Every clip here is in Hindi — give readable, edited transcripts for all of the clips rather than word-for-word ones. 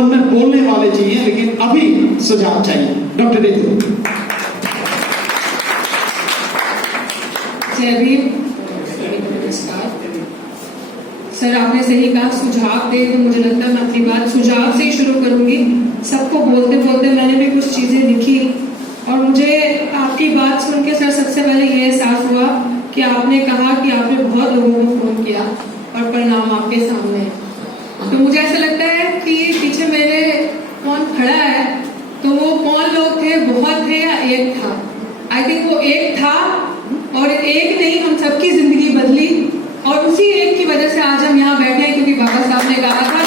तुरंत में बोलने वाले चाहिए, लेकिन अभी सुझाव चाहिए। डॉक्टर रितु। जय भीम। नमस्कार सर, आपने सही कहा सुझाव दे, तो मुझे लगता है मैं अपनी बात सुझाव से ही शुरू करूंगी। सबको बोलते बोलते मैंने भी कुछ चीजें लिखी और मुझे आपकी बात सुन के सर सबसे पहले ये एहसास हुआ कि आपने कहा कि आपने बहुत लोगों को फोन किया और परिणाम आपके सामने है। तो मुझे ऐसा लगता है कि पीछे मेरे कौन खड़ा है, तो वो कौन लोग थे, बहुत थे या एक था? आई थिंक वो एक था, और एक नहीं, हम सबकी जिंदगी बदली और उसी एक की वजह से आज हम यहाँ बैठे हैं, क्योंकि बाबा साहब ने कहा था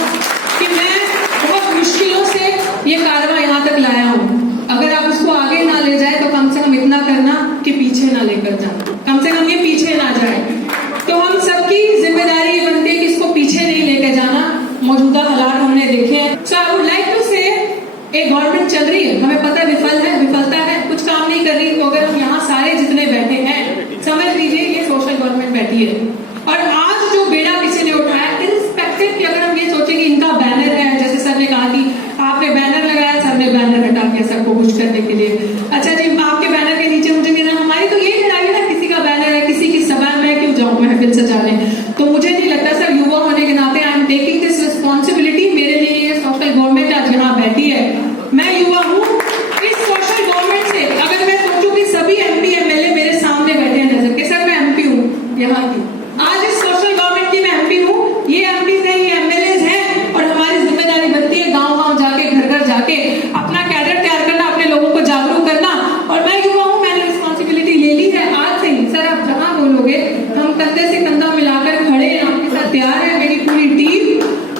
कि मैं बहुत मुश्किलों से ये कारवां यहाँ तक लाया हूँ। अगर आप उसको आगे ना ले जाए तो कम से कम इतना करना कि पीछे ना लेकर जाना, कम से कम ये पीछे ना जाए। तो हम सबकी जिम्मेदारी ये बनती है कि इसको पीछे नहीं लेकर जाना। मौजूदा हालात हमने देखे हैं। सो आई वुड लाइक टू से एक गवर्नमेंट चल रही है, हमें पता है विफलता है, कुछ काम नहीं कर रही। तो अगर हम यहाँ सारे जितने बैठे हैं, समझ लीजिए ये सोशल गवर्नमेंट बैठी है। और आज जो बेड़ा किसी ने उठाया, इनरिस्पेक्टिव कि अगर हम ये सोचे कि इनका बैनर है, जैसे सर ने कहा कि आपने बैनर लगाया, सर ने बैनर हटा दिया सबको खुश करने के लिए। अच्छा जी, आपके बैनर के नीचे मुझे कहना, हमारी तो यही लड़ाई है ना, किसी का बैनर है, किसी की सभा में क्यों जाऊं महफिल सजाने। तो मुझे नहीं लगता सर, युवा होने के नाते I am taking this responsibility. मेरे लिए ये सोशल गवर्नमेंट आज यहाँ बैठी है, मैं युवा हूँ। इस सोशल गवर्नमेंट से अगर मैं सोचूं कि सभी एमपी एमएलए मेरे सामने बैठे हैं नजर के, सर मैं एमपी हूँ यहाँ की, आज इस सोशल गवर्नमेंट की मैं एमपी हूँ, ये एमपी हैं, ये एमएलए हैं, और हमारी जिम्मेदारी बनती है गाँव-गाँव जाके, घर-घर जाके अपना कैडर तैयार करना, अपने लोगों को जागरूक करना। और मैं युवा हूँ, मैंने रिस्पॉन्सिबिलिटी ले ली है आज से ही। सर आप जहाँ बोलोगे हम कंधे से कंधा मिलाकर खड़े हैं, आपके साथ तैयार है मेरी पूरी टीम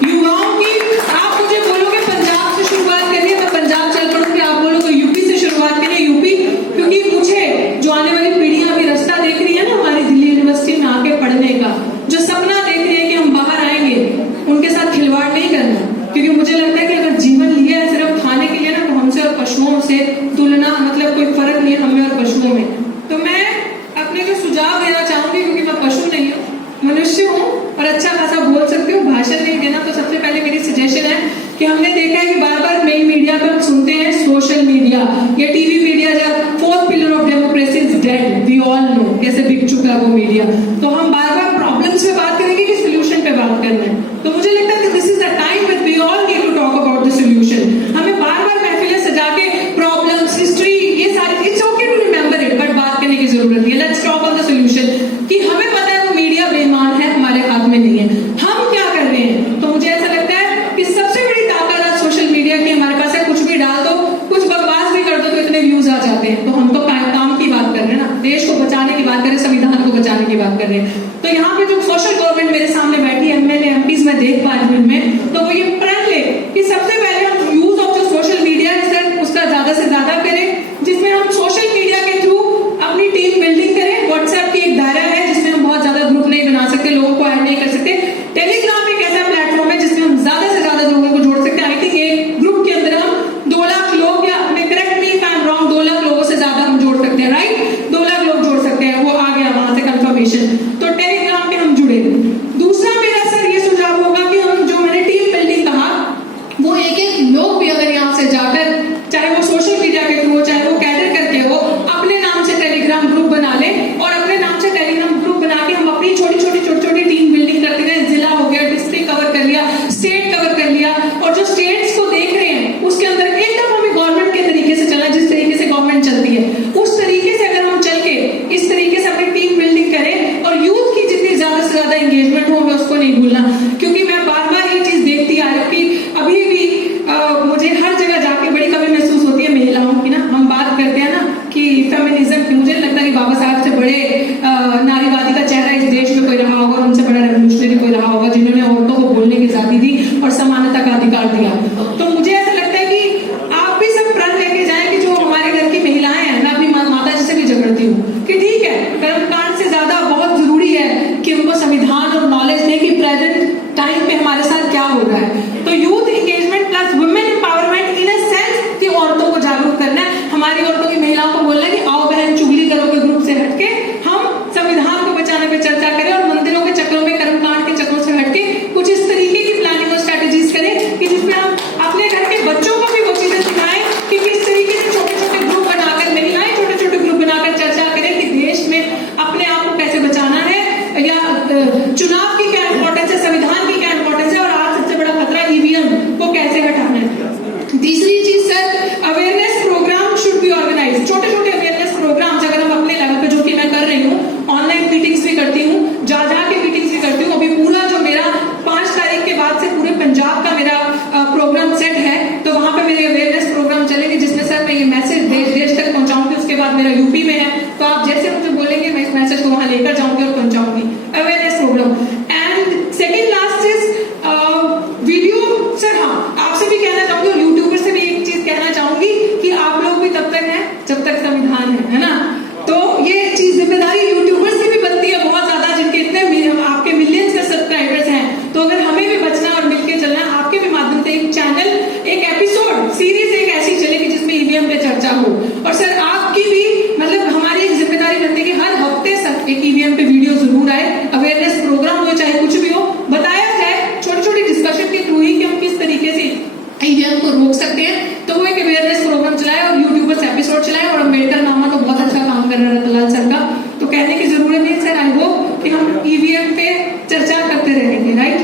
युवाओं की। आप मुझे बोलोगे पंजाब से शुरुआत करिए, मैं पंजाब चल पड़ूंगी। आप बोलोगे यूपी से शुरुआत करिए, यूपी, क्योंकि मुझे जो आने वाली पीढ़ियां अभी रास्ता देख रही है ना हमारी दिल्ली यूनिवर्सिटी में आके पढ़ने का, जो सपना देख रही है कि हम बाहर आएंगे, उनके साथ खिलवाड़ नहीं करना। क्योंकि मुझे लगता है कि अगर जीवन लिया है सिर्फ खाने के लिए ना, तो हमसे और पशुओं से तुलना, मतलब कोई फर्क नहीं है हमें और पशुओं में। तो मैं अपने को सुझाव देना चाहूंगी, क्योंकि मैं पशु नहीं हूँ, मनुष्य हूँ और अच्छा खासा बोल सकती हूँ, भाषण नहीं देना। तो सबसे पहले मेरी सजेशन है कि हमने देखा है कि बार बार मेन मीडिया पर हम सुनते हैं सोशल मीडिया या टीवी मीडिया, जब fourth pillar of democracy is dead, we all know कैसे बिक चुका है वो मीडिया। तो हम बार बार प्रॉब्लम्स पे बात करेंगे कि सोल्यूशन पे बात करना है। तो मुझे लगता है कि this is the time when we all need to talk about the solution. हमें बार बार महफिलें सजा के प्रॉब्लम्स, हिस्ट्री, ये सारी, it's okay to remember it, but बात करने की जरूरत है। Let's talk on the solution, कि हमें पता है वो मीडिया बेईमान है, हमारे हाथ में नहीं है, हम क्या कर रहे हैं। तो मुझे ऐसा लगता है कि सबसे बड़ी ताकत आज सोशल मीडिया की हमारे पास है। कुछ भी डाल दो, कुछ बकवास भी कर दो, तो इतने व्यूज आ जाते हैं। तो हम तो काम की बात कर रहे हैं ना, देश को बचाने की बात कर रहे हैं, संविधान को बचाने की बात कर रहे हैं। तो यहाँ पे जो सोशल गवर्नमेंट मेरे सामने बैठी है, एमएलए एमपीज में देख पा रही हूँ मैं, तो वो ये प्रण ले कि सबसे पहले हम यूज ऑफ जो सोशल मीडिया है सर, उसका ज्यादा से ज्यादा करें, जिसमें हम सोशल मीडिया के थ्रू अपनी टीम बिल्डिंग करें। व्हाट्सएप की एक दायरा है जिसमें हम बहुत ज्यादा ग्रुप नहीं बना सकते, लोगों को ऐड नहीं कर सकते। टेलीग्राम एक ऐसा प्लेटफॉर्म है जिसमें हम ज्यादा से ज्यादा लोगों को जोड़ सकते हैं। आई थिंक एक ग्रुप के अंदर हम 2 लाख लोग, या correct me if I am wrong, 2 lakh लोगों से ज्यादा हम जोड़ सकते हैं, राइट? 2 लाख लोग जोड़ सकते हैं, वो आ गया वहां से कंफर्मेशन। तो टेलीग्राम पे हम जुड़े। दूसरा मेरा सर ये सुझाव होगा कि हम, जो मैंने टीम बिल्डिंग कहा, वो एक एक लोग भी अगर यहाँ से जाकर, चाहे वो सोशल मीडिया के थ्रू हो, चाहे वो कैडर करके हो, अपने नाम से टेलीग्राम ग्रुप बना ले, और अपने नाम से टेलीग्राम ग्रुप बना के हम अपनी छोटी छोटी टीम बिल्डिंग करते गए। जिला हो गया, डिस्ट्रिक्ट कवर कर लिया, स्टेट कवर कर लिया, और जो स्टेट्स को देख रहे हैं उसके अंदर एकदम हमें गवर्नमेंट के तरीके से चलना, जिस तरीके से गवर्नमेंट चलती है उस तरीके से अगर हम चल के इस तरीके से अपनी टीम बिल्डिंग करें, और यूथ की जितनी ज्यादा से ज्यादा एंगेजमेंट हो, हमें उसको नहीं भूलना। क्योंकि मैं बार बार ये चीज देखती आ रही हूँ कि अभी भी मुझे हर जगह जाके बड़ी कमी महसूस होती है महिलाओं की ना। हम बात करते हैं ना कि फेमिनिज्म की, मुझे लगता है कि बाबा साहब से बड़े नारीवादी का चेहरा इस देश में कोई रहा होगा, उनसे बड़ा रेवोल्यूशनरी कोई रहा होगा, जिन्होंने औरतों को बोलने की आजादी दी और समानता का अधिकार दिया। तो मुझे ऐसा लगता है कि आप भी सब प्रण लेके जाएं कि जो हमारे घर की महिलाएं हैं, मैं अपनी माता जी से भी झगड़ती हूँ कि ठीक है, कर्मकांड से ज्यादा बहुत जरूरी है कि उनको संविधान और नॉलेज दें कि प्रेजेंट टाइम पे हमारे साथ क्या हो रहा है। तो youth engagement plus women empowerment in a sense कि औरतों को जागरूक करना है, हमारी औरतों की, महिलाओं को बोलना है कि आओ बहन, चुगली करो के ग्रुप से हटके हम संविधान को बचाने पे चर्चा करें, और मंदिरों के चक्रों में, कर्मकांड के चक्रों से हटके कुछ इस तरीके की प्लानिंग और स्ट्रेटेजीज करें मेरा यूपी में है, तो आप जैसे मुझे बोलेंगे मैं इस मैसेज को वहां लेकर जाऊंगी और पहुंचाऊंगी। Awareness programme. And second last is video. Sir हाँ, आपसे भी कहना चाहूंगी और यूट्यूबर से भी एक चीज कहना चाहूंगी कि आप लोग भी तब तक हैं जब तक संविधान है ना। तो ये चीज जिम्मेदारी यूट्यूबर्स की भी बनती है बहुत ज्यादा, जिनके इतने आपके मिलियंस के सब्सक्राइबर्स हैं। तो अगर हमें भी बचना और मिलकर चलना है, आपके भी माध्यम से एक चैनल, एक एपिसोड सीरीज एक ऐसी चले कि जिसमें ईवीएम पे चर्चा हो। और सर आपकी भी मतलब हमारी एक जिम्मेदारी बनती है कि हर हफ्ते सर एक ईवीएम पे वीडियो जरूर आए, अवेयरनेस प्रोग्राम हो, चाहे कुछ भी हो, बताया जाए छोटी छोटी डिस्कशन के थ्रू ही कि हम किस तरीके से ईवीएम को रोक सकते हैं। तो वो एक अवेयरनेस प्रोग्राम चलाए और यूट्यूबर्स एपिसोड चलाए। और अम्बेडकर मामा तो बहुत अच्छा काम कर रहे हैं रतनलाल सर का, तो कहने की जरूरत नहीं सर। आई होप कि हम ईवीएम पे चर्चा करते रहेंगे, राइट।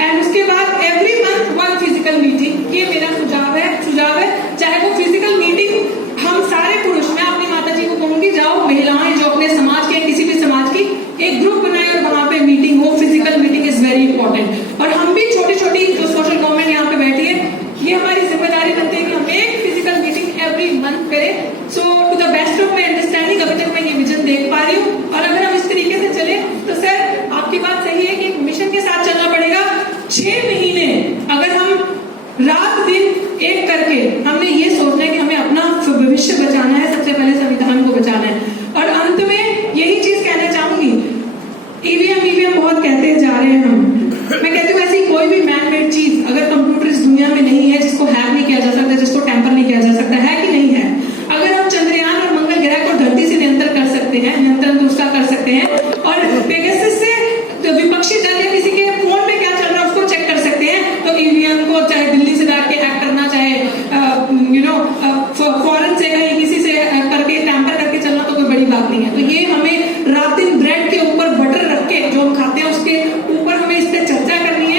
एंड उसके बाद every month one physical meeting, ये मेरा सुझाव है। चाहे वो फिजिकल मीटिंग हम सारे पुरुष, मैं अपनी माता जी को कहूंगी जाओ महिलाएं जो अपने समाज के किसी भी समाज की एक ग्रुप बनाए और वहां पे मीटिंग हो। Physical meeting is very important. और हम भी छोटी छोटी जो सोशल गवर्नमेंट यहाँ पे बैठी है, ये हमारी जिम्मेदारी बनती है कि हम एक फिजिकल मीटिंग एवरी मंथ करें। So to the best of my understanding अभी तक मैं ये विजन देख पा रही हूँ। और अगर हम इस तरीके से चले तो सर आपकी बात सही है कि एक मिशन के साथ चलना पड़ेगा। 6 महीने अगर हम रात दिन एक करके हमने ये सोचना है कि हमें अपना भविष्य बचाना है, सबसे पहले संविधान को बचाना है। और अंत में यही चीज कहना चाहूंगी, ईवीएम बहुत कहते जा रहे हैं हम, मैं कहती हूँ ऐसी कोई भी मैन मेड चीज अगर कंप्यूटर इस दुनिया में नहीं है जिसको हैक नहीं किया जा सकता, जिसको टैंपर नहीं किया जा सकता, है कि नहीं है। अगर हम चंद्रयान